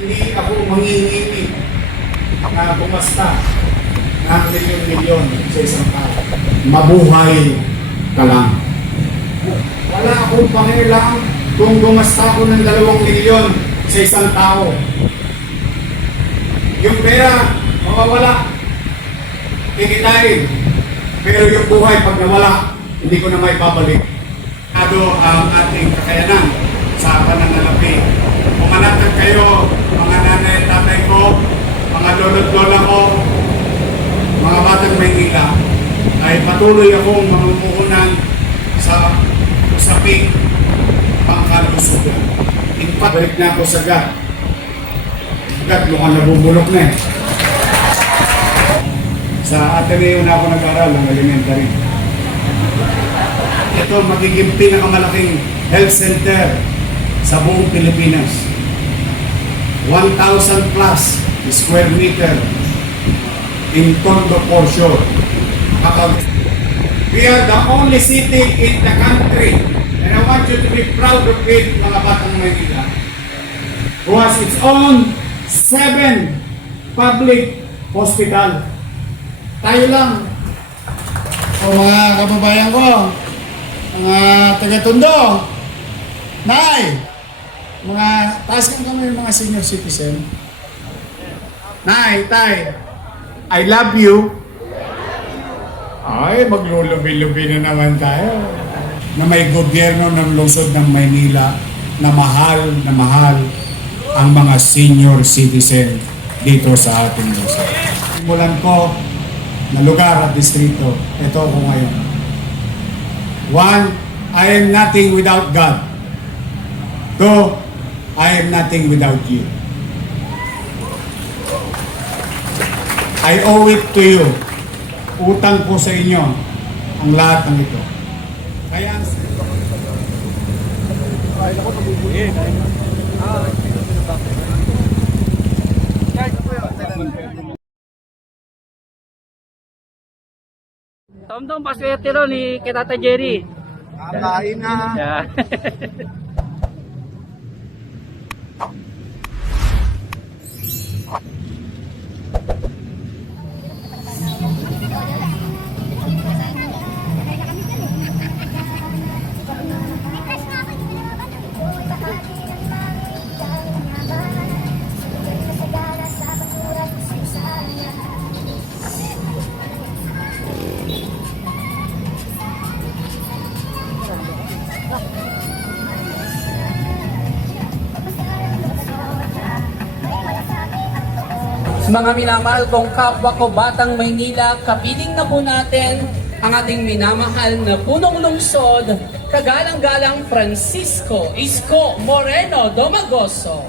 Hindi ako manginginig na bumasta ng milyon-milyon sa isang tao. Mabuhay ka lang. Wala akong pakialam kung bumasta ko ng 2 milyon sa isang tao. Yung pera, mawawala. Kikitain. Pero yung buhay, pag nawala, hindi ko na may babalik. Ado ang ating kakayanan sa pananalapi. Pumanatag kayo, mga nanay at tatay ko, mga lolo't lola ko, mga batang Maynila, ay patuloy akong mamumuhunan sa usaping pangkalusugan. Balik na ako sa GAT. GAT, mukhang nabubulok na eh. Sa Ateneo na ako nag-aral ng elementary. Ito magiging pinakamalaking health center sa buong Pilipinas. 1,000 plus square meter in Tondo portion. We are the only city in the country, and I want you to be proud of it, mga batang Maynila, who has its own 7 public hospital. Tayo lang. O mga kababayan ko, mga taga-Tondo, Nay, mga taas kan kami mga senior citizen. Nay, Tay, I love you. Ay, maglulubi-lubi na naman tayo. Na may gobyerno ng lungsod ng Maynila na mahal ang mga senior citizen dito sa ating lungsod. Simulan ko na lugar at distrito. Ito ako ngayon. 1, I am nothing without God. 2, I am nothing without you. I owe it to you. Utang ko sa inyo ang lahat ng ito. Kaya Tom-tom, paswerte ro ni kay Tata Jerry. kain na. Yeah. Mga minamahal kong kapwa ko Batang Maynila, kapiling na po natin ang ating minamahal na punong lungsod, kagalang-galang Francisco Isko Moreno Domagoso.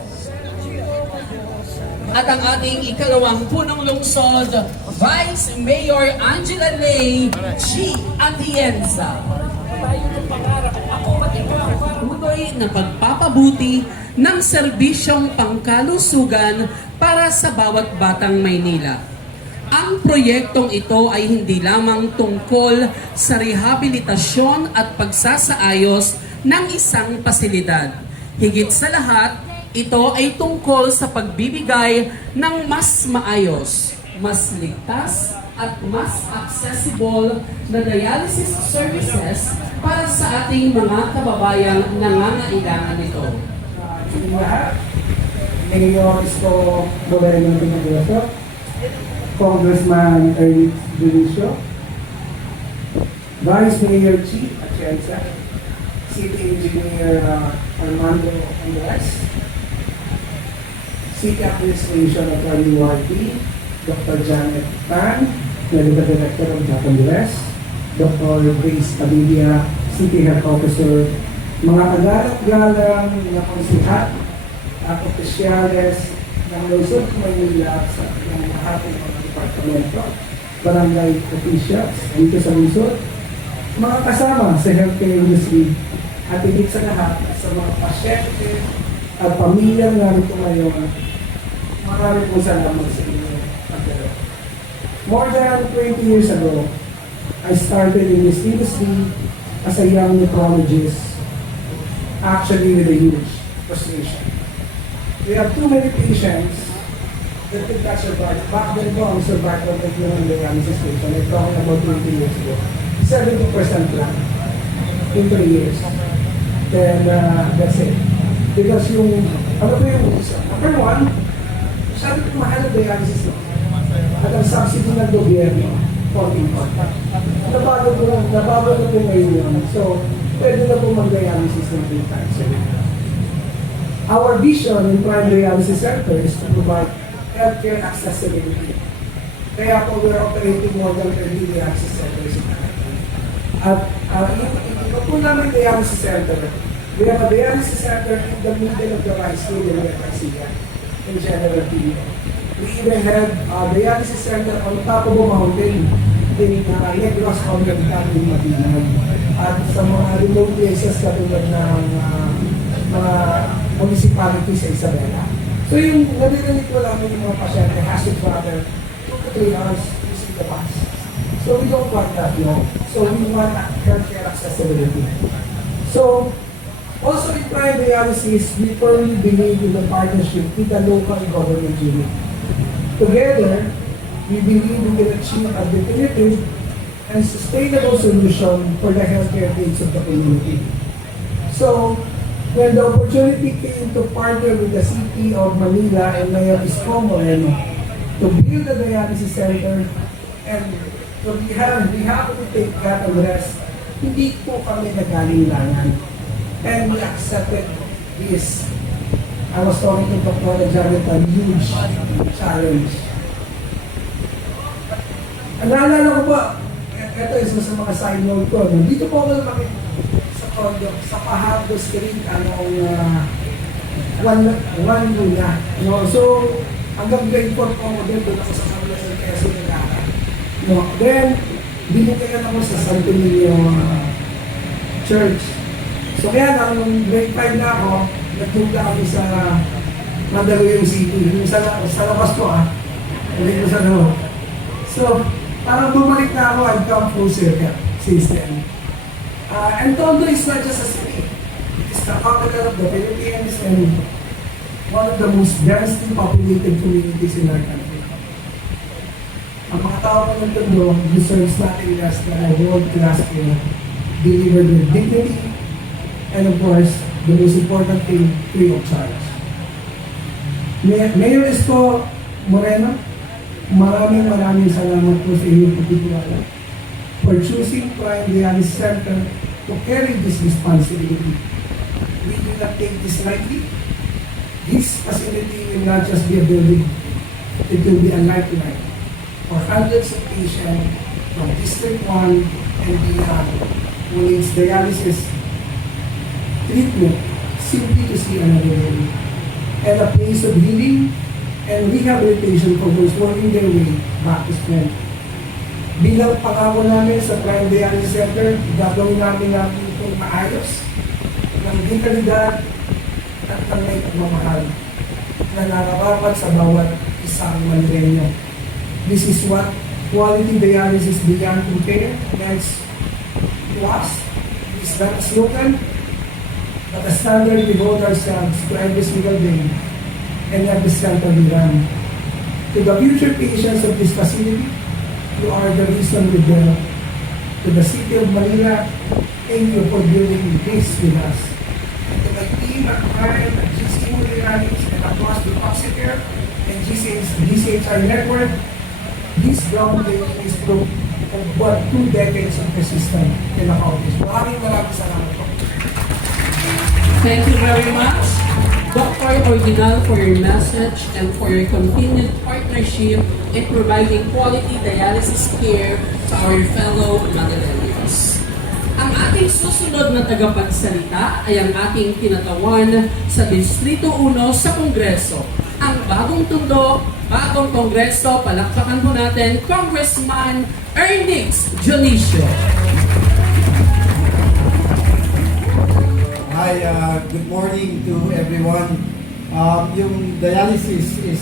At ang ating ikalawang punong lungsod, Vice Mayor Angela Lay G. Atienza. Tuloy na pagpapabuti ng serbisyong pangkalusugan para sa bawat batang Maynila. Ang proyektong ito ay hindi lamang tungkol sa rehabilitasyon at pagsasaayos ng isang pasilidad. Higit sa lahat, ito ay tungkol sa pagbibigay ng mas maayos, mas ligtas at mas accessible na dialysis services para sa ating mga kababayang nangangailangan nito. Mayor Isko Moreno Domagoso, Congressman Eric Delicio, Vice Mayor Chief Atienza, City Engineer Armando Andres, City Administration Attorney Wardy, Dr. Janet Tan, Medical Director of Japan Andres, Dr. Grace Abilia, City Health Officer, mga agarap-galang na konsihat at opisyales ng Luzon, Maynila sa ng lahat ng mga departamento, barangay officials dito sa Luzon, mga kasama sa healthcare industry, at higit sa lahat sa mga pasyente at pamilyang narito ngayon, maraming po salamat sa inyo. More than 20 years ago, I started in this industry as a young nephrologist, actually with a huge frustration. we have too many patients that could not survive. Back then po, ang survival rate ng dialysis patient, I'm talking about 20 years ago, 70% lang in 3 years. Then, that's it. Because yung, ano po yung isa? Number one, sabi ko mahal ang dialysis lang. At ang subsidy ng gobyerno, konting konta. Nabago na po ngayon yun. So, pwede na po mag-dialysis ng 3 times a week. Our vision in Prime Dialysis Center is to provide healthcare accessibility. Kaya po we're operating more than 30 dialysis centers in Canada. At ito po namin dialysis center, we have a dialysis center in the middle of the rice field in Garcia, in General Pino. We even have a dialysis center on top of a mountain in Negros Oriental in Matinag. At sa mga remote places katulad ng mga municipality sa Isabela. So yung naririnig ko namin yung mga pasyente has to travel 2 to 3 hours to see the bus. So we don't want that, you know. So we want healthcare accessibility. So also in Prime Dialysis, we firmly believe in the partnership with the local government unit. Together, we believe we can achieve a definitive and sustainable solution for the healthcare needs of the community. So, when the opportunity came to partner with the City of Manila and Mayor Isko Moreno to build a dialysis center, and so we have to take that address, hindi po kami nagalinlangan. And we accepted this. I was talking to Dr. Janet, a huge challenge. Naalala ko ba, ito isa sa mga side note ko, dito po ako lumaki sa condo, sa Pahardo Street, one luna. No? So, hanggang grade 4 po ako doon ako sa San Blas ng Quezon Nagara. No? Then, binitayan ako sa Santo Niño Church. So kaya nung grade 5 na ako, nagpunta kami sa Mandaluyong City. Yung sa labas ko hindi ko sa loob. So, parang bumalik na ako and come full circle since then. And Tondo is not just a city. It is the capital of the Philippines and one of the most densely populated communities in our country. Ang mga tao po ng Tondo deserves nothing less than a world-class care delivered with dignity and of course, the most important thing, free of charge. Mayor Isko Moreno, maraming salamat po sa inyong pagtitiwala for choosing Prime Dialysis Center to carry this responsibility. We do not take this lightly. This facility will not just be a building, it will be a lifeline for hundreds of patients from District 1 and beyond who needs dialysis treatment simply to see another day, and a place of healing and rehabilitation for those working their way back to strength. Bilang pangako namin sa Prime Dialysis Center, gagawin namin itong maayos, ng dignidad at ng may pagmamahal na nararapat sa bawat isang Manileño. This is what quality dialysis beyond compare means to us. It is not a slogan, but a standard we hold ourselves to every single day and every center we run. To the future patients of this facility, you are the reason we built. To the City of Manila, thank you for building this with us. And to my team at Prime, at GC Multiranis, and across the Oxycare and GCHI network, this groundbreaking is proof of what 2 decades of persistence can accomplish. Maraming salamat po. Thank you very much, Dr. Ordinal, for your message and for your continued partnership in providing quality dialysis care to our fellow Manileños. Ang ating susunod na tagapagsalita ay ang ating tinatawan sa Distrito 1 sa Kongreso. Ang bagong Tondo, bagong Kongreso, palakpakan po natin, Congressman Ernix Jonicio. Hi, good morning to everyone. Yung dialysis is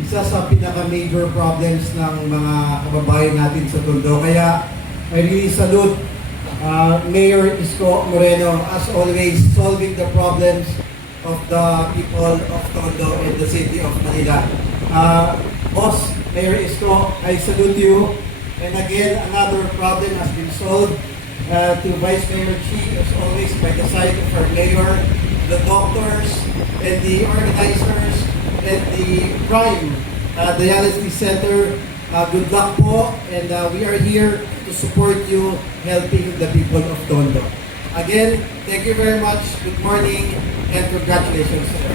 isa sa pinaka-major problems ng mga kababayan natin sa Tondo. Kaya I really salute Mayor Isko Moreno as always solving the problems of the people of Tondo and the city of Manila. Boss, Mayor Isko, I salute you. And again, another problem has been solved. To Vice Mayor Chi, as always, by the side of our mayor, the doctors, and the organizers, and the Prime Dialysis Center. Good luck po, and we are here to support you helping the people of Tondo. Again, thank you very much. Good morning, and congratulations, sir.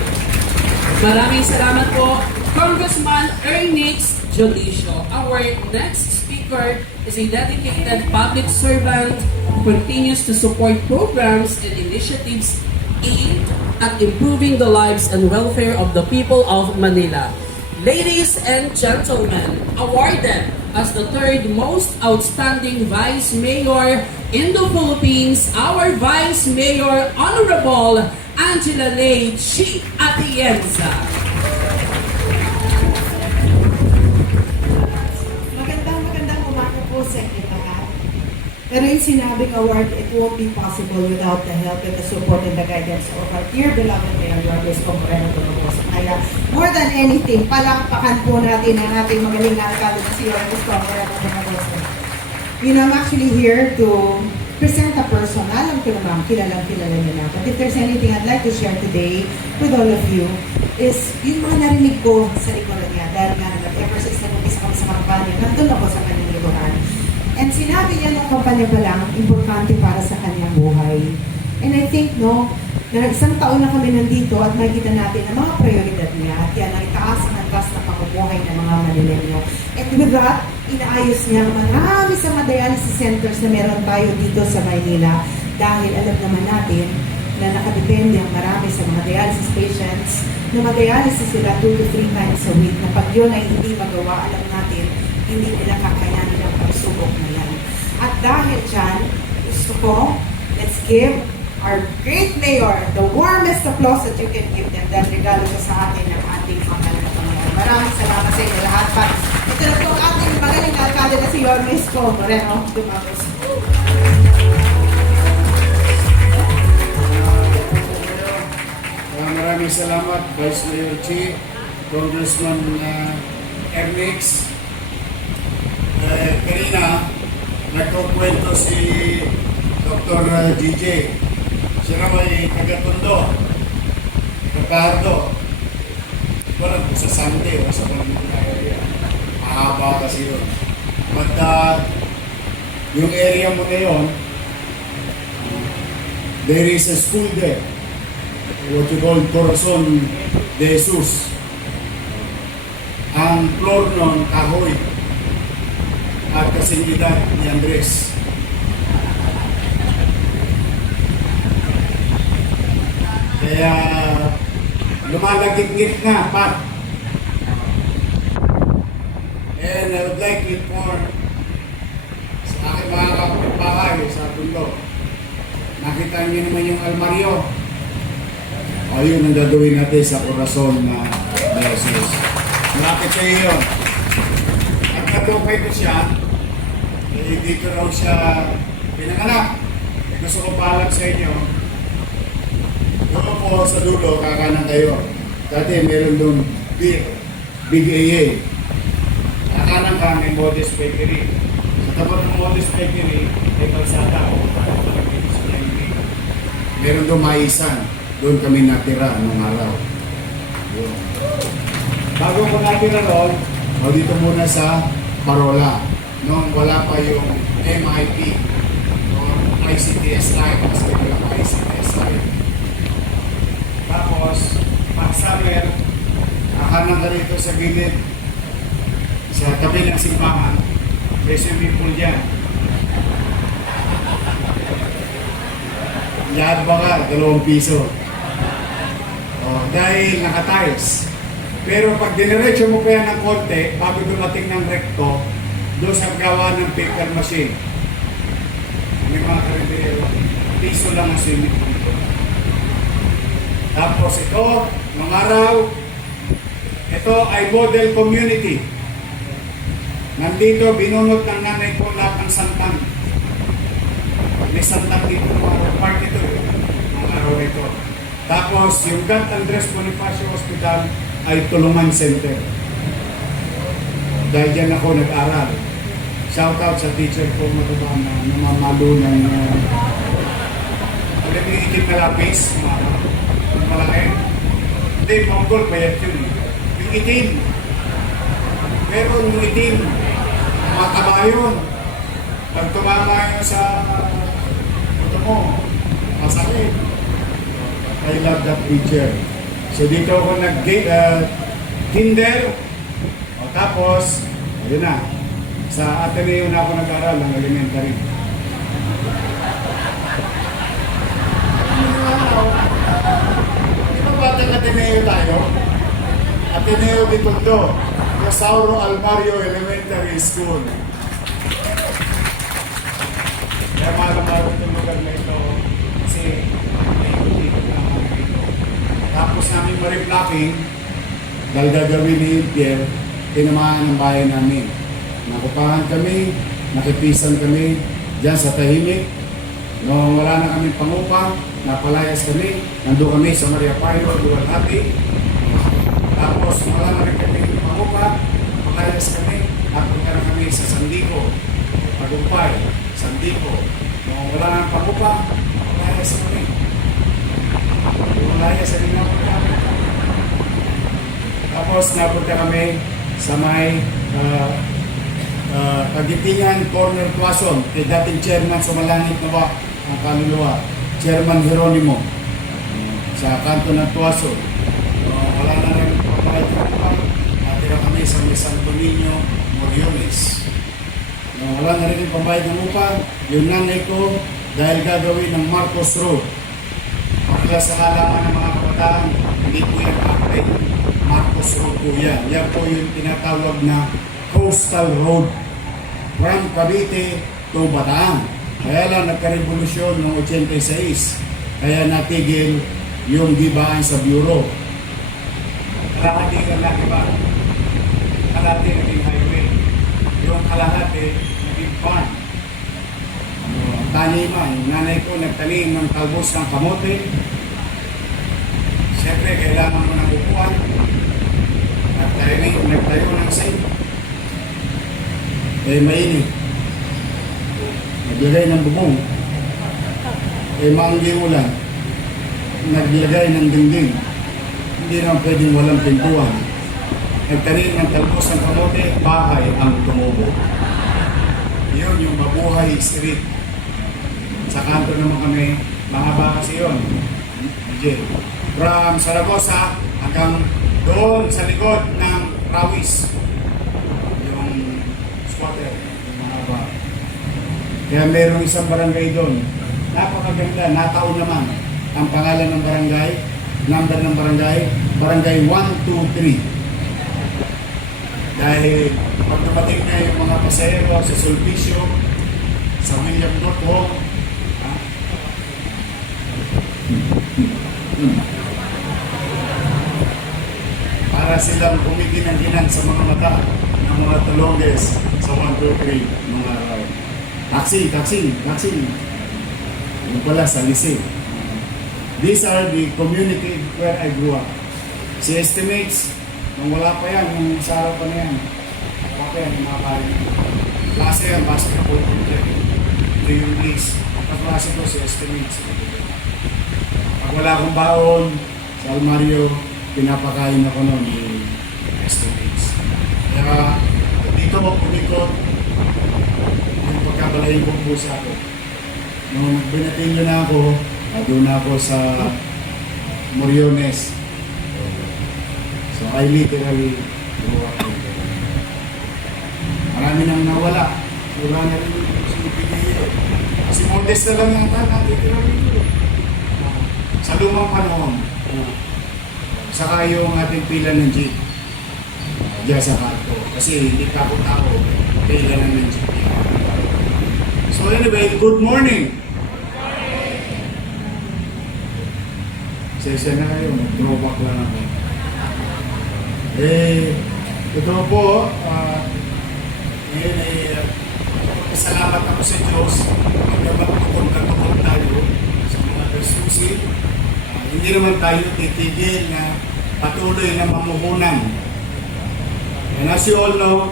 Maraming salamat po, Congressman Ernix Jolicio. Our next speaker is a dedicated public servant who continues to support programs and initiatives aimed at improving the lives and welfare of the people of Manila. Ladies and gentlemen, awarded as the third most outstanding Vice Mayor in the Philippines, our Vice Mayor Honorable Angela Lei Chi Atienza. Magandang umaga po sa inyo lahat. Pero yung sinabing award, it won't be possible without the help and the support and the guidance of our dear beloved Mayor Lourdes Moreno Tolosa. Kaya, more than anything, palakpakan po natin ang ating magaling na alkalde na si Lourdes Moreno Tolosa. You know, I'm actually here to present a person. Alam ko naman, kilala niyo na. But if there's anything I'd like to share today with all of you, is yung mga narinig ko sa likuran niya. Dahil nga naman, ever since nag-umpisa kami sa kampanya, nandun ako sa kanyang likuran. And sinabi niya nung kampanya pa lang, importante para sa kanyang buhay. And I think, no, na isang taon na kami nandito at makikita natin ang mga prioridad niya at yan ang itaas ang antas na pamumuhay ng mga Manileño. And with that, inaayos niya marami sa mga dialysis centers na meron tayo dito sa Maynila dahil alam naman natin na nakadepende ang marami sa mga dialysis patients na mag-dialysis sila 2 to 3 times a week na pag yun ay hindi magawa, alam natin, hindi nila kakayanin ang pagsubok na yan. At dahil dyan, gusto ko, let's give our great mayor the warmest applause that you can give them dahil regalo ko sa atin ng ating mahal na Panginoon. Maraming salamat sa inyo lahat. Pa. Ito na po ang ating magaling na alkalde na si Lourdes Moreno Dumagos. Maraming salamat, Vice Mayor Chi, Congressman Ernix. Kanina, nagkukwento si Dr. GJ. Siya naman ay taga-Tondo, Ricardo. Parang sa Sunday o sa Manila. Mahaba kasi yun. But yung area mo na yun, there is a school there. What you call Corazon de Jesus. Ang floor nun, kahoy. At kasing edad ni Andres. Kaya lumalagit-git na, Pat. And I would like to inform sa aking mga kapitbahay sa Tondo. Nakita niyo naman yung almaryo. O yun ang gagawin natin sa Corazon na Jesus. Malapit kayo yun. At katukay ko siya, dito raw siya pinanganak. Gusto ko paalam sa inyo, doon po sa dulo, kakanan kayo. Dati meron doon Big AA. Kakanan ka, may Modest Bakery. Sa tapat ng Modest Bakery, may kalsada. Meron doon maisan. Doon kami natira nung araw. Yun. Bago ko natira roon, dito muna sa Parola. Noong wala pa yung MIP or ICTSI, kasi wala pa ICTSI. Tapos, pag summer, kanan ka rito sa gilid, sa tabi ng simbahan, may swimming pool dyan. Lahat ba ka? 2 piso. Dahil naka-tiles. Pero pag diniretso mo pa yan ng konti, bago dumating ng recto, doon sa gawa ng paper machine. May mga karibero, piso lang ang swimming pool. Tapos ito, mga araw, ito ay model community. Nandito, binunot ng nanay ko lahat ng santang. May santang dito, mga park ito, mga araw ito. Tapos yung Gat Andres Bonifacio Hospital ay Tulungan Center. Dahil dyan ako nag-aral. Shout out sa teacher ko mataba na namamalo ng alam yung itim na lapis, malaki. Hindi, Mongol, bayat yun. Yung itim. Pero yung itim, mataba yun. Pag tumama yun sa ito mo, masakit. I love that teacher. So dito ako nag-kinder. O tapos, ayun na. Sa Ateneo na ako nag-aral ng elementary. Di ba batang Ateneo tayo? Ateneo de Tondo. Rosauro Almario Elementary School. Kaya mahal-mahal itong lugar na ito kasi may dito na ako dito. Tapos namin ma-replacking dahil gagawin ni Pierre, tinamaan ng bahay namin. Nakupahan kami, nakipisan kami dyan sa tahimik. Nung wala na kami pangupa, napalayas kami, nandun kami sa Maria Payo, Duwalhati. Tapos wala na rin kami pangupa, napalayas kami, napunta na kami sa Sandico, Tagumpay, Sandico. Nung wala na pangupa, napalayas kami. Napalayas sa rin ako namin. Tapos napunta kami sa may Kagitingan Corner Quezon kay dating chairman Sumalangit na ba ang kaluluwa, Chairman Jeronimo sa kanto ng Tuaso. Wala na rin pagbayad ng upang, natira kami sa may Santo Niño, Moriones. Wala na rin pagbayad ng upang, yung nanay ko dahil gagawin ng Marcos Road. Pagkala sa halaman ng mga kabataan, hindi po yan active. Marcos Road po yan. Yan po yung tinatawag na Coastal Road from Cavite to Bataan. Kaya lang nagka-revolusyon noong 86. Kaya natigil yung gibaan sa bureau. Kalahati ka lang iba. Kalahati naging highway. Yung kalahati naging farm. Taniman, yung nanay ko nagtanim ng talbos ng kamote. Siyempre, kailangan mo ng upuan. Nagtayo ng sayo. Mainit. Naglagay ng bubong. Maanggi ulan. Naglagay ng dingding. Hindi naman pwedeng walang pintuan. Nagtanim ng talbos ng kamote, bahay ang tumubo. Yun yung mabuhay street. Sa kanto naman kami, mahaba kasi yun. From Saragosa hanggang doon sa likod ng Rawis. Yung squatter, yung mahaba. Kaya mayroong isang barangay doon. Napakaganda, nataon naman ang pangalan ng barangay, number ng barangay, barangay 123. Dahil pag dumating na yung mga pasahero sa Sulpicio, sa William Dorpo, para silang kumikinang-kinang sa mga mata ng mga talonges sa 123 mga araw. Taxi. Yung pala sa Lise. These are the community where I grew up. Si estimates, nung wala pa yan, yung sa araw pa na yan, wala pa yan, yung mga kaya. Klase yan, basketball project. Ito yung place. Ang klase ko si estimates. Pag wala akong baon, sa Almario, pinapakain ako noon yung estimates. Kaya dito mo kumikot yung pagkabalayin kong pusa ko. Nung binatinyo na ako, doon na ako sa Moriones. So I literally grew up there. Marami nang nawala. Wala na rin yung sinipigil. Kasi modest na lang yung natin. Sa lumang panahon. Saka yung ating pila ng jeep. Diyan sa kanto. Kasi hindi ka ako tao. Pila na ng jeep. So anyway, good morning. Sesya na kayo. Mag-throwback lang ako. Ito po. Ngayon ay salamat ako sa Diyos. Magkabang tukod na tukod tayo sa mga persusi. hindi naman tayo titigil na patuloy na mamuhunan. And as you all know,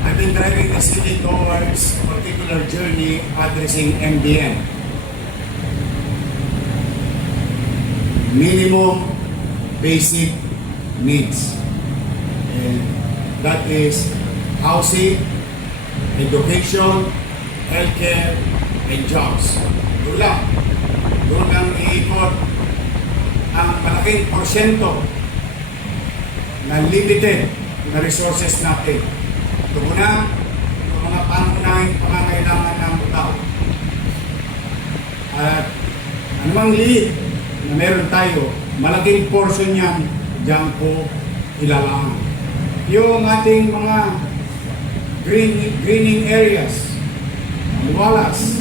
I've been driving the city towards a particular journey addressing MDN. Minimum basic needs. And that is housing, education, healthcare, and jobs. Doon lang. Doon lang iikot ang malaking porsyento na limited na resources natin. Tugunan ang mga pangunahing pangangailangan ng tao. At anumang liit na meron tayo, malaking portion yan diyan po ilalaan. Yung ating mga greening areas, liwalas,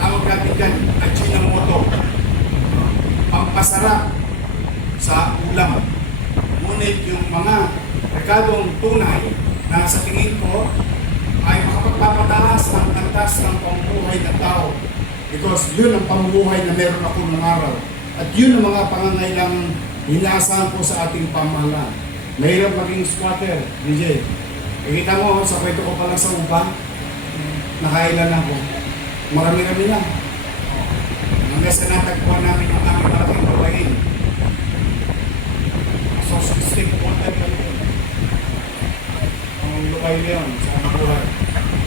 tawag natin dyan, Ajinomoto, pampasarap sa ulam. Ngunit yung mga rekadong tunay na sa tingin ko ay makapagpapataas ng kantas ng pamumuhay ng tao, because yun ang pamumuhay na meron ako ng araw. At yun ang mga pangangailangan inaasahan ko sa ating pamahalaan. Mahirap maging squatter, DJ. Ikita mo, sa kwento ko pala sa upa, nakailan ako. Marami-rami lang. Hanggang sa natagpuan namin yung aming malaking gawain. Sosistic content lang yun. Ang lupain na yun sa aming buhay.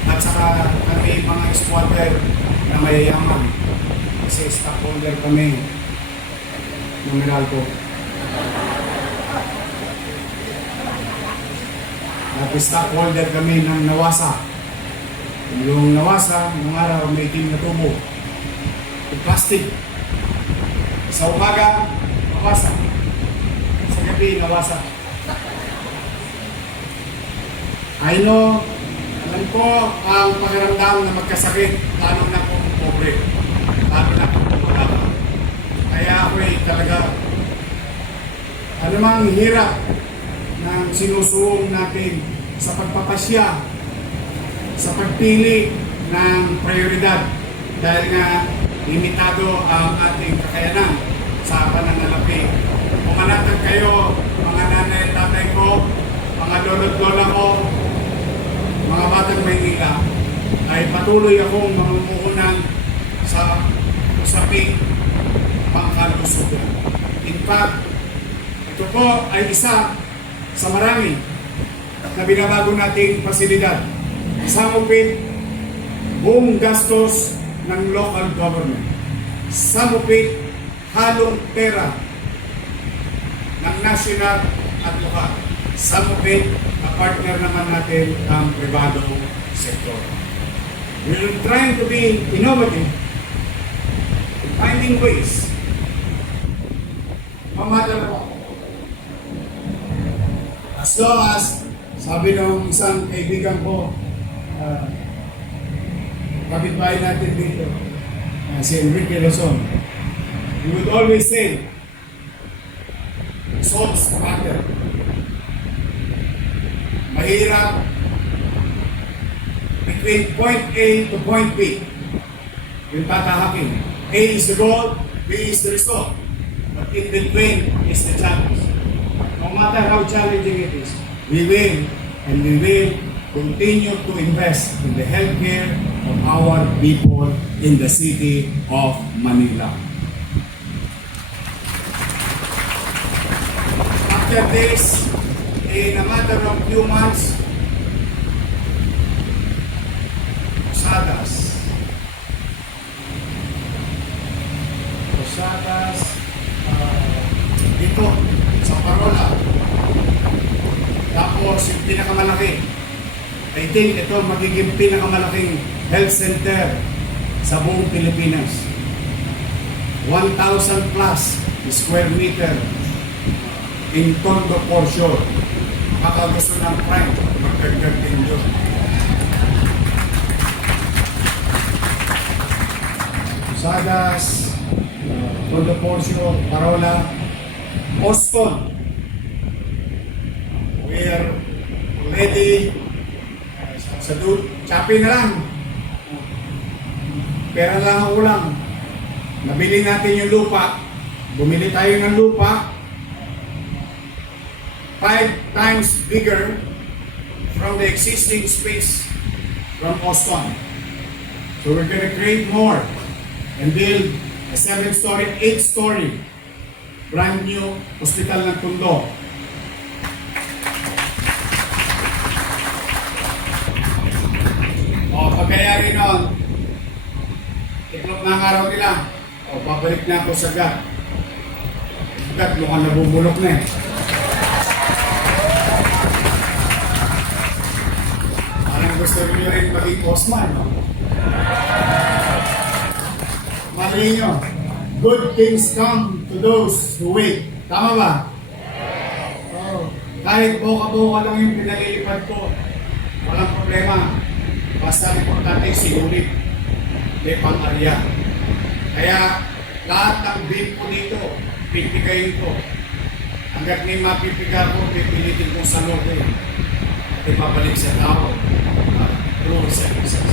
At saka kami mga squatter na mayayaman. Kasi stockholder kami ng Meralco. At stockholder kami ng Nawasa. Yung Nawasa, nung araw may itim na tubo. Yung plastic. Sa umaga, Nawasa. Sa gabi, Nawasa. I know, alam ko ang pakiramdam na magkasakit, lalo na kung pobre. Lalo na kung wala. Kaya ako talaga, anumang hirap ng sinusuong natin sa pagpapasya, sa pagpili ng prioridad, dahil nga limitado ang ating kakayanan sa pananalapi. Pumanatag kayo, mga nanay at tatay ko, mga lolo't lola ko, mga batang Maynila, ay patuloy akong mamumuhunan sa usaping pangkalusugan. In fact, ito po ay isa sa marami na binabago nating pasilidad. Samupit buong gastos ng local government. Samupit halong pera ng national at lokal. Samupit na partner naman natin ang privado sector. We're trying to be innovative in finding ways. Mamadala po. As long as, sabi ng isang kaibigan ko, kapitbahay natin dito, si Enrique Lozon, he would always say, souls matter. Mahirap between point A to point B. Yung tatahakin. A is the goal, B is the result. But in between is the challenge. No matter how challenging it is, we will and we will continue to invest in the healthcare of our people in the city of Manila. After this, in a matter of few months, Posadas, dito, sa Parola. Tapos yung pinakamalaki, I think ito magiging pinakamalaking health center sa buong Pilipinas. 1,000 plus square meter in Tondo Portion. Baka gusto ng prime, magdagdag din doon. Posadas, Tondo Portion, Parola, Austin. We are ready sa doon. Choppy na lang. Pera lang ang ulang. nabili natin yung lupa, bumili tayo ng lupa, 5 times bigger from the existing space from Oscon. So we're going to create more and build a 7-story, 8-story brand new hospital ng Tondo. O, pagkayari nun, iklop na ang araw nila. O, babalik na ako sa GAT. GAT, mukhang nabubulok na eh. Parang gusto niyo rin maging Osman, no? Mali nyo, good things come to those who wait. Tama ba? Oh, kahit boka-boka lang yung pinalilipad ko, walang problema. Basta importante sinulit. May pang-arya. Kaya lahat ng bill ko dito, pipigayin ko. Hanggat may mapipiga ko, pipilitin kong sa lote. At ipabalik sa tao. Through services.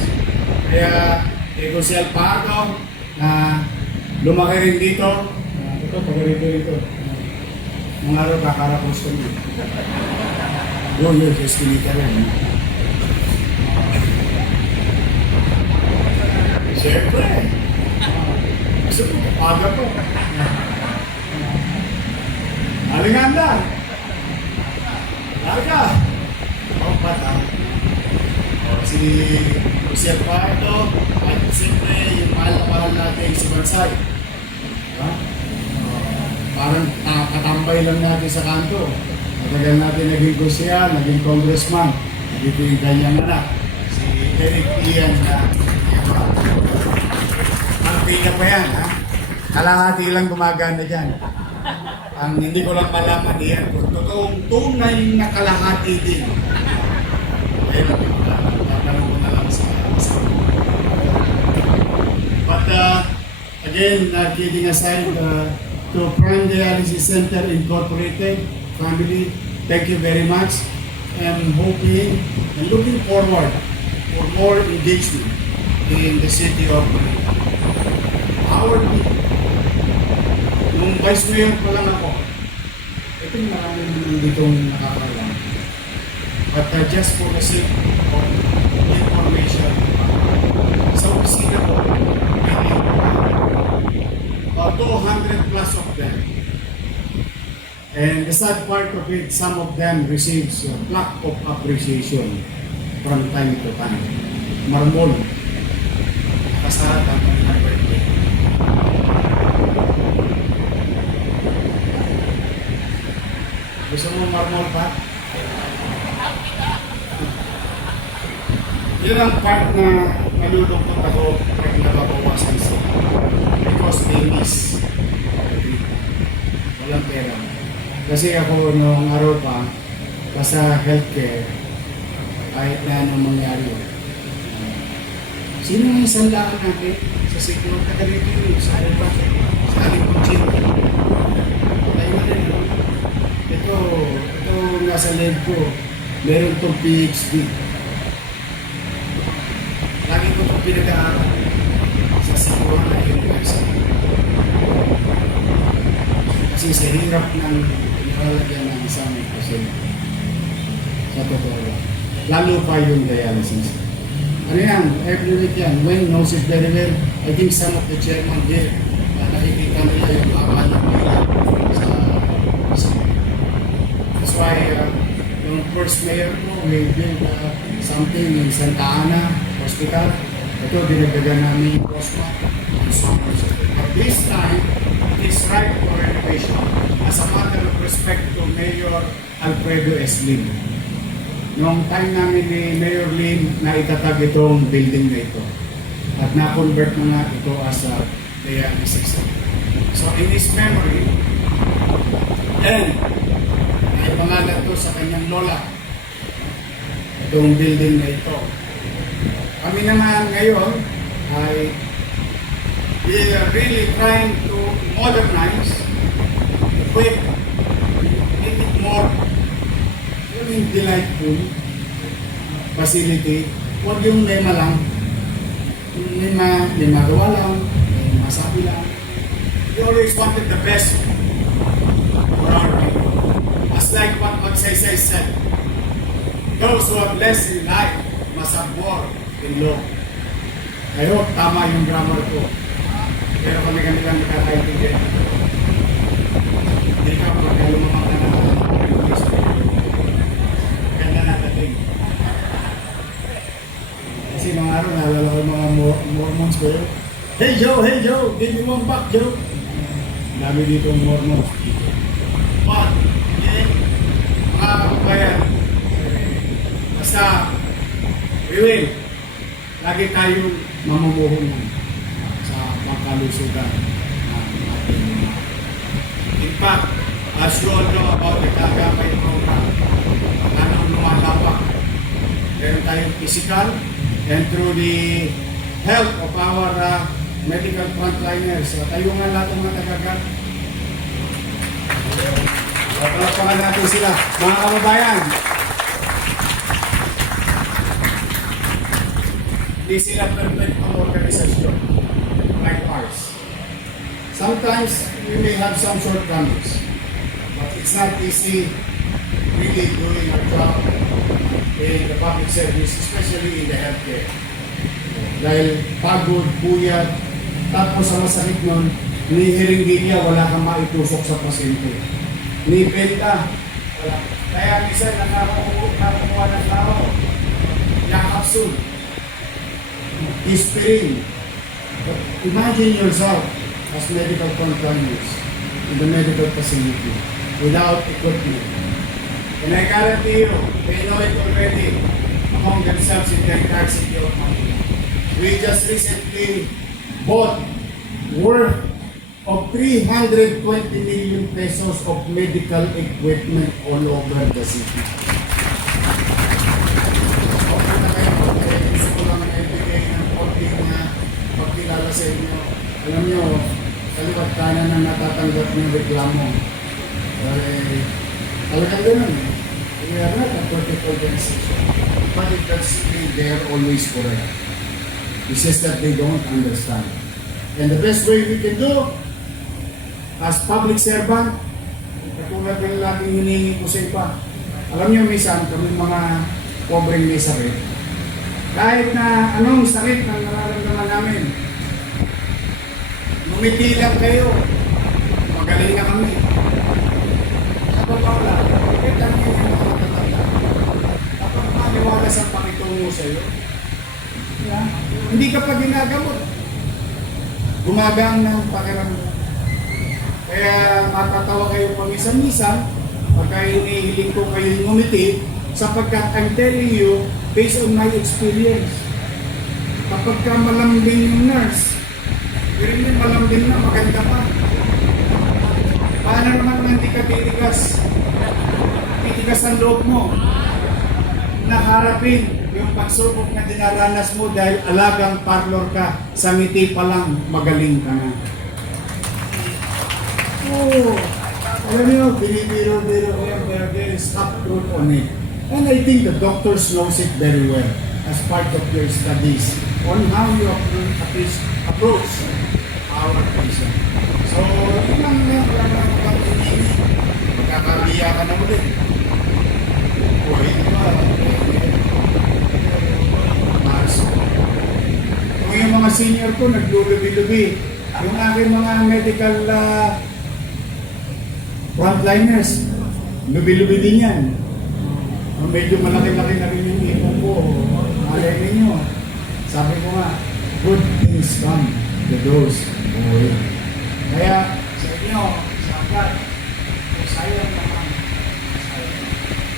Kaya, ego si Alpado, na lumaki rin dito. Ito, pagarito rito. Mga araw, kakarapos ko nyo. Yun, eskinita rin. Siyempre. Gusto ko, kapaga po. Alinganda. Larga. O, pata. Si Jose Pardo, at siyempre yung mahal natin si Bansay. Diba? Parang katambay lang natin sa kanto. Matagal natin naging kusya, naging congressman. Dito yung kanyang anak, si Eric Ian na ang pinya pa yan, ha? Kalahati lang gumagana dyan. Ang hindi ko lang malaman yan, kung totoong tunay na kalahati din. Ayun lang yung tatanong ko na lang sa But again, kidding aside, to Prime Dialysis Center Incorporated family, thank you very much. I'm hoping and looking forward for more engagement in the city of Manila. Our people, nung vice mayor pa lang ako, ito yung maraming ditong nakakalang. But just for the sake of information, sa opisina ko, about 200 plus of them. And the sad part of it, some of them receives a plaque of appreciation from time to time. Marmol. Kasarap ang kanilang birthday. Gusto mo marmol pa? Yun ang part na malulungkot ako pag nababawasan sila. Because they miss. Walang pera. Kasi ako noong araw pa, sa healthcare, kahit na anong mangyari. Sino ang isang laan natin sa siguro kagalito yun? Sa aling pa? Sa aling kuchino. Tayo na rin. Ito nasa leg ko. Meron itong PhD. Lagi ko itong pinag-aaral sa Sibuana University. Kasi sa hirap ng nilalagyan ng isang pasyente. Sa totoo lang. Lalo pa yung dialysis. Ano yan? Every week yan. When knows it very well, I think some of the chairman here, nakikita nila yung haba ng pila sa that's why yung first mayor ko, we built something in Santa Ana Hospital. Ito, dinagdagan namin yung COSMA and so on and so forth. But this time, it is right for renovation as a matter of respect to Mayor Alfredo S. Lim. Noong time namin ni Mayor Lim na itatag itong building na ito. At na-convert na nga ito as a dialysis center. So in his memory, and ay pangalan to sa kanyang lola, itong building na ito. Kami naman ngayon ay we are really trying to modernize, equip, make it more delightful facility. Huwag yung lema lang. May magawa lang, may masabi lang. We always wanted the best for our people. As like what Magsaysay said, those who have less in life must have more in law. I hope tama yung grammar ko. Pero kami lang nakakaintindihan. Hindi ka magkalumamang ka na English. Ganda na dating. Kasi mga araw, naalala ko yung mga Mormons ko yun. Hey Joe, give me one back, Joe. Dami dito ang Mormons. But, mga kabayan, basta, we will. Lagi tayong mamumuhon sa pangkalusugan ng ating mga. In fact, as you all know about the Kagapay program, anong lumalawak. Meron tayong physical and through the help of our medical frontliners. Tayo nga lahat ng mga tagagat. Palapakan natin sila. Mga kababayan, hindi sila perfect ang organisasyon like ours. Sometimes we may have some shortcomings, but it's not easy really doing our job in the public service, especially in the healthcare. Dahil pagod, buyat, tapos ang masakit nun, ni hiringgilya, wala kang maitusok sa pasyente. Ni benta, wala. Kaya minsan nakakuha ng tao, nakapsul, ispirin. But imagine yourself as medical frontliners in the medical facility without equipment. And I guarantee you, they know it already among themselves in the entire city of Manila. We just recently bought worth of 320 million pesos of medical equipment all over the city. Okay na kayo, gusto ko lang ibigay ng konting pagkilala sa inyo. Alam nyo, kaliwat kanan na natatanggap ng reklamo. Talagang ganun. We are not a perfect organization. But it doesn't mean they are always correct. It's just that they don't understand. And the best way we can do, as public servant, katulad ng laging hiningi ko sa iba. Alam niyo, minsan, kami mga pobreng may sakit. Kahit na anong sakit ang nararamdaman namin, ngumiti lang kayo, magaling na kami. Sa totoo lang, bakit ang hindi mo matatanda? Dapat maniwala sa pakitungo sa iyo. Yeah. Hindi ka pa ginagamot. Gumagaan ng pakiramdam. Kaya matatawa kayo paminsan-minsan pagka hinihiling ko kayo ngumiti sapagkat I'm telling you based on my experience. Kapag ka malambing yung nurse, pero yung malambing na maganda pa. Paano naman kung hindi ka titigas? Titigas ang loob mo. Naharapin yung pagsubok na dinaranas mo dahil alagang parlor ka, sa ngiti pa lang, magaling ka na. Oh, alam niyo, binibiro-biro ko yung pero there is half truth on it. And I think the doctors knows it very well as part of their studies on how you approach our patient. So, yun lang magkakabiya ka na ulit. O, hindi ba? Kung yung mga senior ko naglulubi-lubi, yung aking mga medical frontliners, lubi-lubi din yan. Medyo malaki-laki na rin yung ipon ko. Malay ninyo. Sabi ko nga, good things come to those who wait. Kaya sa inyo, sa agad, kung sayang naman,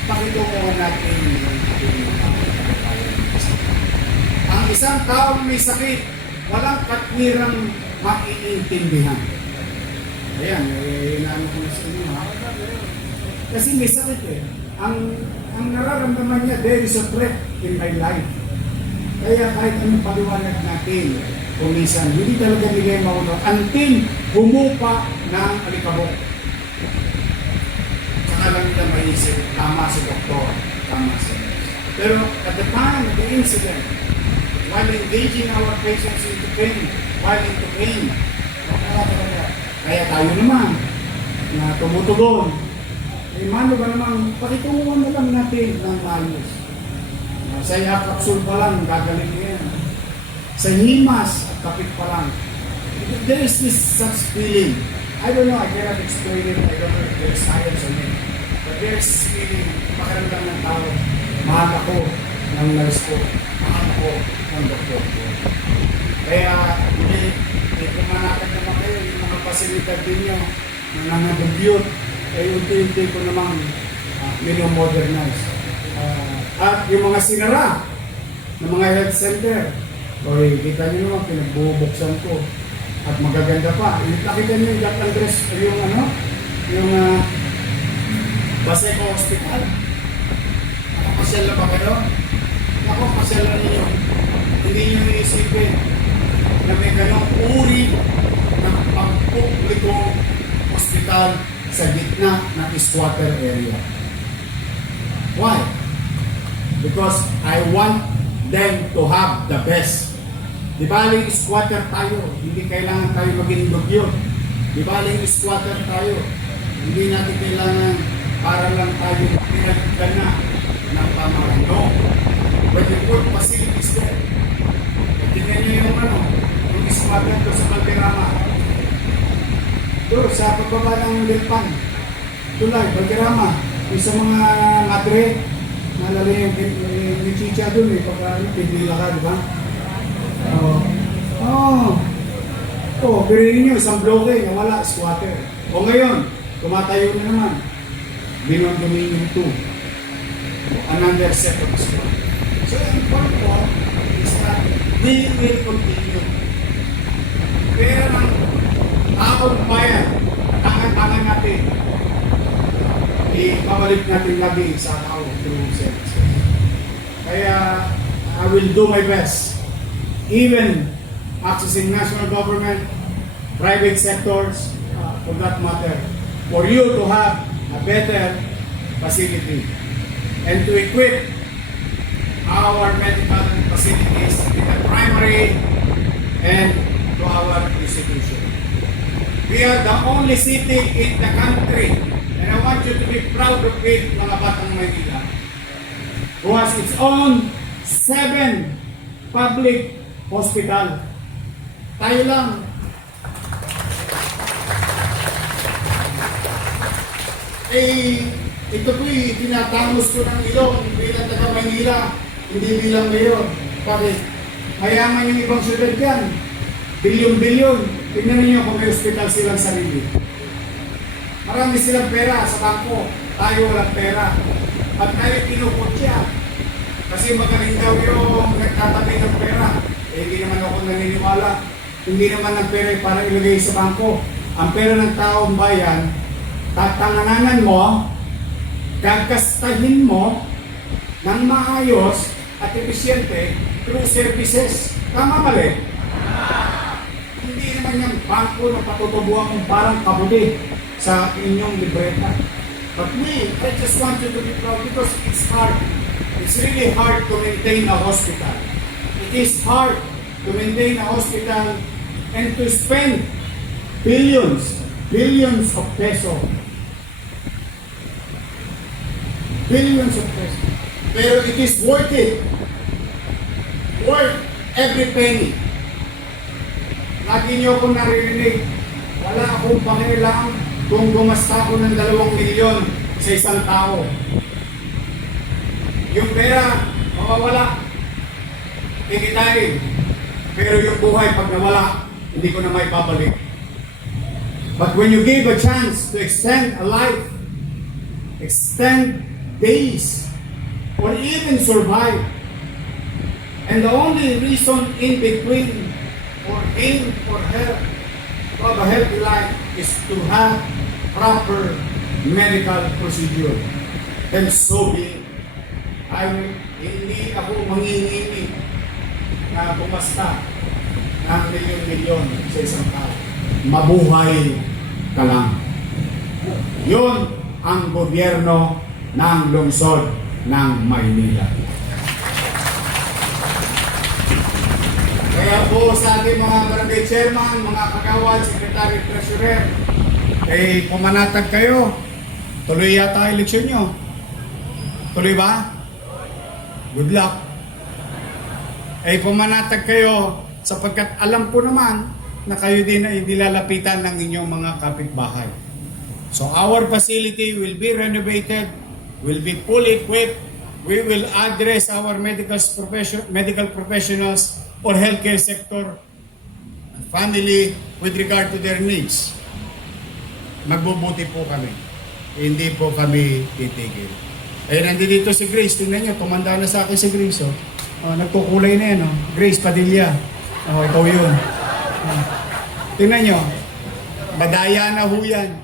pakitunguhan natin yung ating ang isang taong may sakit, walang katwirang maiintindihan. Ayan, inaano ko na sa inyo. Kasi may sakit eh. Ang nararamdaman niya, there is a threat in my life. Kaya kahit anong paliwanag natin, kung minsan, hindi talaga nila maunod until humupa ng alikabok. Saka lang nila maisip, tama si doktor, tama si nurse. Pero at the time of the incident, while engaging our patients into pain, while into pain, Kaya tayo naman, na tumutugon, eh mano ba naman, pakitunguhan na lang natin ng maayos. Sa Yakapsul pa lang, gagaling yan. Sa Himas at kapit pa lang. There is this such feeling. I don't know, I cannot explain it. I don't know if there's science on it. But there's this feeling, pakiramdam ng tao. Mahal ako ng nurse ko. Mahal ako ng doktor ko. Kaya, hindi kumanakad naman kayo, yung mga pasilidad din nyo, na nangabugyot, ay unti-unti ko namang minomodernize. At yung mga sinara ng mga health center, kita nyo naman, pinagbubuksan ko. At magaganda pa. Nakita nyo yung Jack Andres, yung Baseco Hospital. Nakapasyal na ba kayo? Nakapasyal na ninyo. Hindi nyo iisipin na may ganong uri ng pagpublikong hospital sa gitna ng squatter area. Why? Because I want them to have the best. Di baling squatter tayo, hindi kailangan tayo maging lugyo. Di baling squatter tayo, hindi natin kailangan para lang tayo pinagdana ng pamahalaan. No. When you put facilities there, tingnan nyo yung squatter doon sa Valderrama. Doon sa pagbaba ng Lilpan, tulay, Valderrama, yung sa mga madre, nalala yung chicha doon pagka-pidlila ka, di ba? Pirihin nyo, isang bloke, nawala, squatter. O ngayon, tumatayo na naman. Binon Dominion 2. Another set of squatter. So, ang point ko is that we will continue. Pero ng taong bayan, tangan-tangan natin, ipabalik natin lagi sa tao through services. Kaya, I will do my best. Even accessing national government, private sectors, for that matter, for you to have a better facility and to equip our medical facilities in the primary and to our institution. We are the only city in the country, and I want you to be proud of it, mga Batang Maynila, who has its own 7 public hospital. Tayo lang. Ito po'y tinatangos ko ng ilong bilang taga Maynila, hindi bilang mayor. Bakit? Mayaman yung ibang syudad yan. Bilyon-bilyon. Tingnan niyo kung may hospital silang sarili. Marami silang pera sa bangko. Tayo walang pera. At tayo kinukutya. Kasi magaling daw yung nagtatabi ng pera. Hindi naman ako naniniwala. Hindi naman ang pera para ilagay sa bangko. Ang pera ng taong bayan, tatanganan mo, gagastahin mo ng maayos at episyente through services. Tama mali? Hindi naman yung bangko na patutubuhan kung parang kabuti sa inyong libreta. But I just want you to be proud because it's hard. It's really hard to maintain a hospital. It is hard to maintain a hospital and to spend billions of pesos. Billions of pesos. Pero it is worth it. Worth every penny. Lagi niyo akong naririnig. Wala akong pakialam kung gumasta ko ng 2 milyon sa isang tao. Yung pera, mawawala. Kikitain. Pero yung buhay, pag nawala, hindi ko na may babalik. But when you give a chance to extend a life, extend days, or even survive, and the only reason in between for him or her to have a healthy life is to have proper medical procedure, then so be it. Hindi ako mangingini na bumasta ng milyon-milyon sa isang tao. Mabuhay ka lang. Yun ang gobyerno ng lungsod ng Maynila. Kaya po sa ating mga barangay chairman, mga kagawad, secretary, treasurer, pumanatag kayo. Tuloy yata eleksyon nyo. Tuloy ba? Good luck. Pumanatag kayo sapagkat alam ko naman na kayo din ay dilalapitan ng inyong mga kapitbahay. So our facility will be renovated, will be fully equipped. We will address our medical professionals or healthcare sector, family with regard to their needs. Magbubuti po kami. Hindi po kami titigil. Nandito si Grace. Tingnan niyo, tumanda na sa akin si Grace. Nagkukulay na yan. Grace Padilla. Ikaw yun. Tingnan niyo, madaya na ho yan.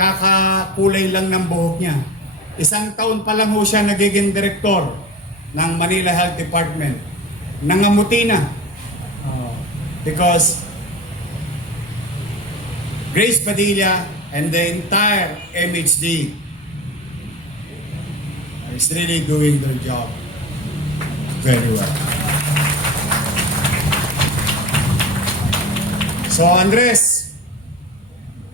Kakakulay lang ng buhok niya. 1 taon pa lang ho siya nagiging direktor ng Manila Health Department. Nangamuti na. Because Grace Padilla and the entire MHD is really doing their job very well. So Andres,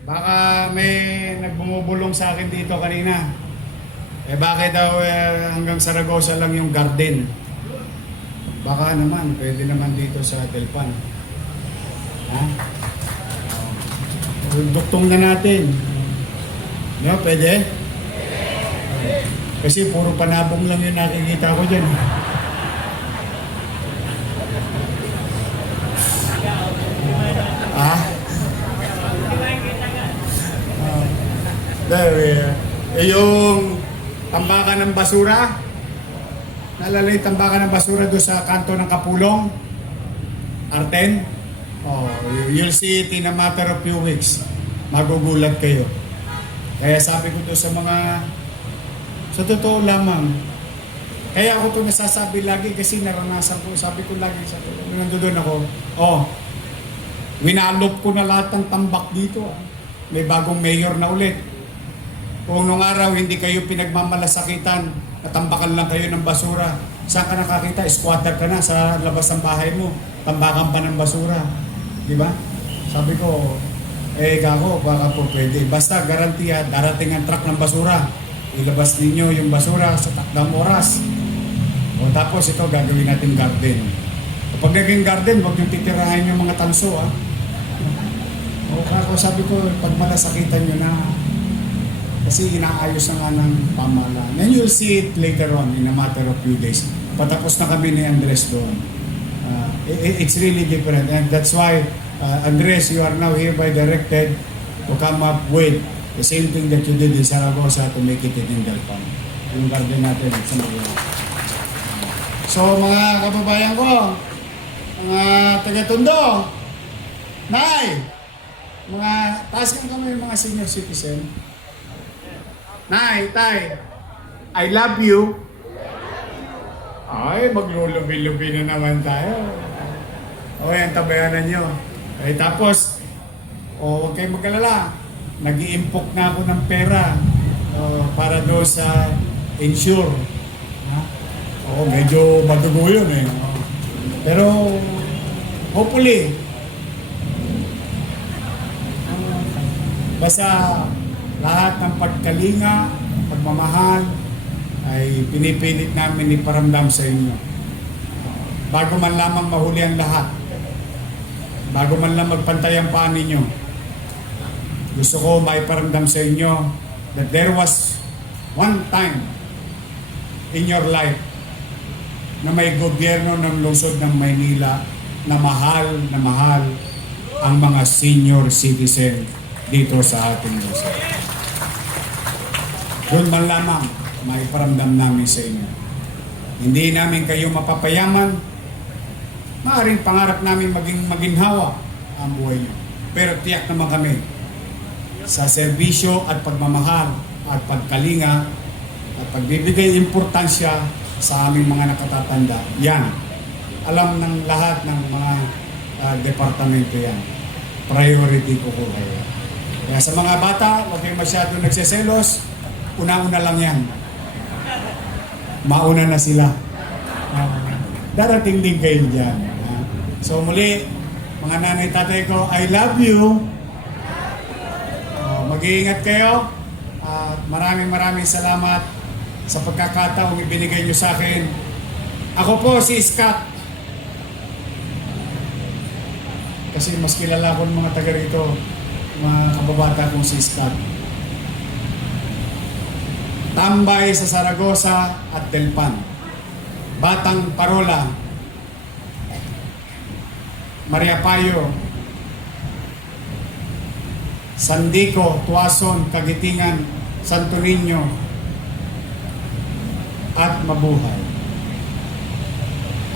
baka may nagbumubulong sa akin dito kanina. Bakit daw hanggang Saragosa lang yung garden? Baka naman, pwede naman dito sa Telpan. Ha? Duktong na natin. No, pwede? Kasi puro panabong lang yung nakikita ko dyan. Yung tambakan ng basura, naalala yung tambakan ng basura doon sa kanto ng Kapulong, Arten. You'll see it in a matter of few weeks. Magugulat kayo. Kaya sabi ko to sa mga, sa totoo lamang, kaya ako to nasasabi lagi kasi naranasan ko. Sabi ko lagi sa nandoon ako, winalop ko na lahat ng tambak dito. May bagong mayor na ulit. Kung nung araw hindi kayo pinagmamalasakitan, natambakan lang kayo ng basura, saan ka nakakita? Squatter ka na sa labas ng bahay mo, tambakan pa ng basura. Di ba? Sabi ko, kako, baka po pwede. Basta garantiya, darating ang truck ng basura. Ilabas ninyo yung basura sa takdang oras. Tapos ito, gagawin natin garden. Kapag naging garden, huwag yung titirahin yung mga tanso. Kako, sabi ko, pag malasakitan nyo na, kasi inaayos na nga ng pamahalaan. And you'll see it later on in a matter of few days. Patapos na kami ni Andres doon. It's really different. And that's why, Andres, you are now hereby directed to come up with the same thing that you did in Zaragoza to make it in Delpan. Yung garden natin sa Manila. So, mga kababayan ko, mga taga-Tondo, Nay, mga taas kang kami mga senior citizen. Nay, Tay, I love you. Ay, maglulubi-lubi na naman tayo. Yan, tabayanan nyo. Tapos, huwag kayong mag-alala. Nag-i-impok na ako ng pera para doon sa insure. Medyo madugo yun eh. Pero, hopefully, basta lahat ng pagkalinga, pagmamahal, ay pinipilit namin iparamdam sa inyo. Bago man lamang mahuli ang lahat, bago man lang magpantay ang paan ninyo, gusto ko maiparamdam sa inyo that there was one time in your life na may gobyerno ng lungsod ng Maynila na mahal ang mga senior citizen dito sa ating lungsod. Doon man lamang maiparamdam namin sa inyo. Hindi namin kayo mapapayaman. Maaaring pangarap namin maging maginhawa ang buhay niyo. Pero tiyak naman kami sa serbisyo at pagmamahal at pagkalinga at pagbibigay importansya sa aming mga nakatatanda. Yan. Alam ng lahat ng mga departamento yan. Priority ko kayo. Kaya sa mga bata, huwag kayong masyado nagseselos. Una-una lang yan. Mauna na sila. Darating din kayo dyan. So muli, mga nanay tatay ko, I love you. Mag-iingat kayo. At maraming salamat sa pagkakataong ibinigay nyo sa akin. Ako po si Scott. Kasi mas kilala ko ng mga taga rito, mga kababata kong si Scott. Tambay sa Zaragoza at Delpan. Batang Parola. Maria Payo. Sandico, Tuason, Kagitingan, Santo Niño, at mabuhay.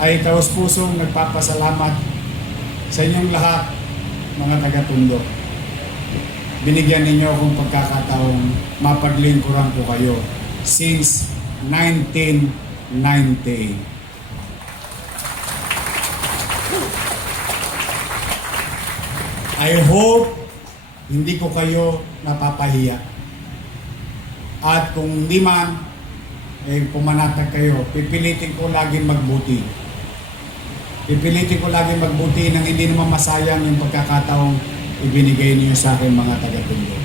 Ay taos-pusong nagpapasalamat sa inyong lahat, mga taga-Tondo. Binigyan ninyo akong pagkakataong mapaglingkuran ko kayo since 1998. I hope hindi ko kayo napapahiya. At kung hindi man, pumanatag kayo, pipilitin ko laging magbuti. Pipilitin ko laging magbuti nang hindi naman masayang yung pagkakataong ibinigay niyo sa akin, mga taga-Tondo.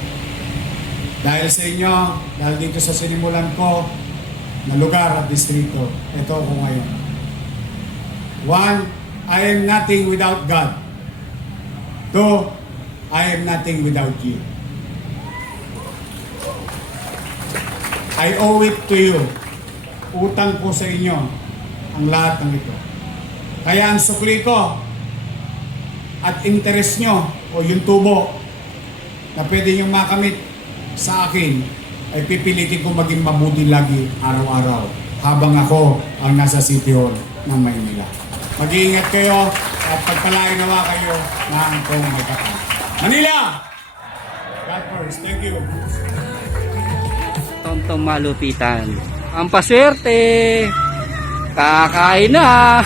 Dahil sa inyo, dahil dito sa sinimulan ko na lugar at distrito, ito ako ngayon. 1, I am nothing without God. 2, I am nothing without you. I owe it to you. Utang ko sa inyo ang lahat ng ito. Kaya ang sukli ko at interest nyo o yung tubo na pwede nyo makamit sa akin ay pipilitin ko maging mabuti lagi araw-araw habang ako ang nasa City Hall ng Maynila. Mag-iingat kayo at pagpalain nawa kayo ng kong magkakang. Manila! God first. Thank you. Tontong malupitan. Ang paswerte! Kakain na!